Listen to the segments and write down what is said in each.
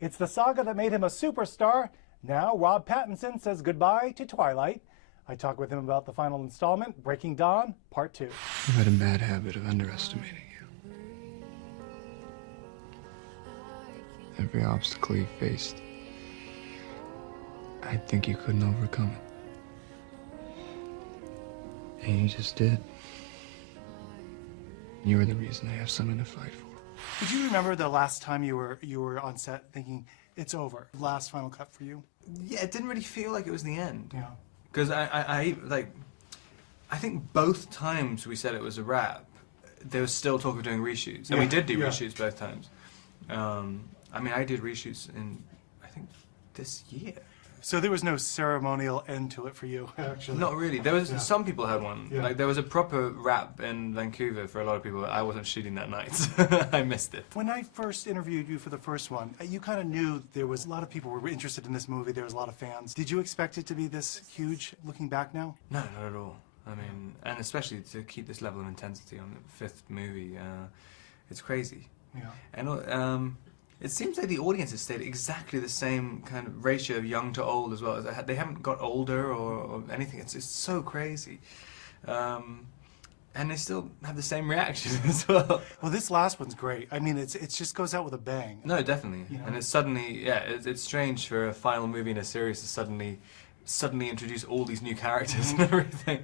It's the saga that made him a superstar. Now Rob Pattinson says goodbye to Twilight. I talk with him about the final installment, Breaking Dawn, Part 2. I've had a bad habit of underestimating you. Every obstacle you faced, I think you couldn't overcome it. And you just did. You were the reason I have something to fight for. Did you remember the last time you were on set thinking, it's over, last final cut for you? Yeah, it didn't really feel like it was the end. Yeah. Because I think both times we said it was a wrap, there was still talk of doing reshoots. And we did do reshoots both times. I mean, I did reshoots in, I think, this year. So there was no ceremonial end to it for you, actually? Not really. There was some people had one. Yeah. Like there was a proper wrap in Vancouver for a lot of people. I wasn't shooting that night. I missed it. When I first interviewed you for the first one, you kind of knew there was a lot of people were interested in this movie. There was a lot of fans. Did you expect it to be this huge, looking back now? No, not at all. I mean, and especially to keep this level of intensity on the fifth movie, it's crazy. Yeah. And it seems like the audience has stayed exactly the same kind of ratio of young to old as well. They haven't got older or anything. It's so crazy. And they still have the same reaction as well. Well, this last one's great. I mean, it just goes out with a bang. No, definitely. You know? And it's suddenly, yeah, it's strange for a final movie in a series to suddenly introduce all these new characters and everything.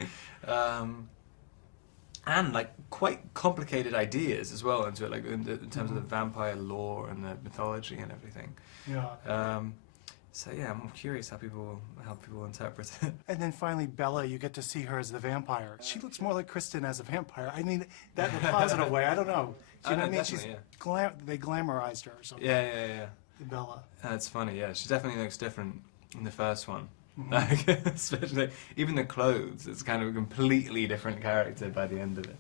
And like quite complicated ideas as well into it, like in terms of the vampire lore and the mythology and everything. Yeah. So yeah, I'm curious how people interpret it. And then finally, Bella, you get to see her as the vampire. She looks more like Kristen as a vampire. I mean, that in a positive way. I don't know. Do you know what I mean? She's they glamorized her or something. Yeah. Bella. That's funny. Yeah, she definitely looks different in the first one. Like, especially even the clothes, it's kind of a completely different character by the end of it.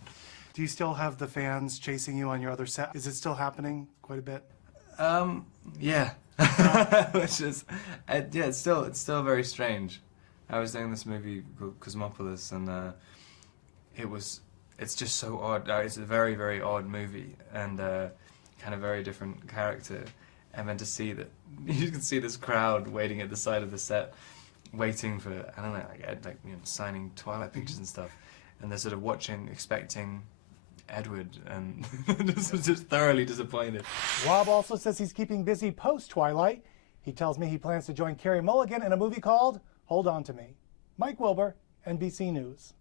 Do you still have the fans chasing you on your other set? Is it still happening quite a bit? Yeah. Which is, yeah, it's still very strange. I was doing this movie called Cosmopolis, and it's just so odd. It's a very, very odd movie, and kind of very different character. And then to see that, you can see this crowd waiting at the side of the set, waiting for, I don't know, like you know, signing Twilight pictures and stuff, and they're sort of watching, expecting Edward, and just thoroughly disappointed. Rob also says he's keeping busy post-Twilight. He tells me he plans to join Carey Mulligan in a movie called Hold On To Me. Mike Wilbur, NBC News.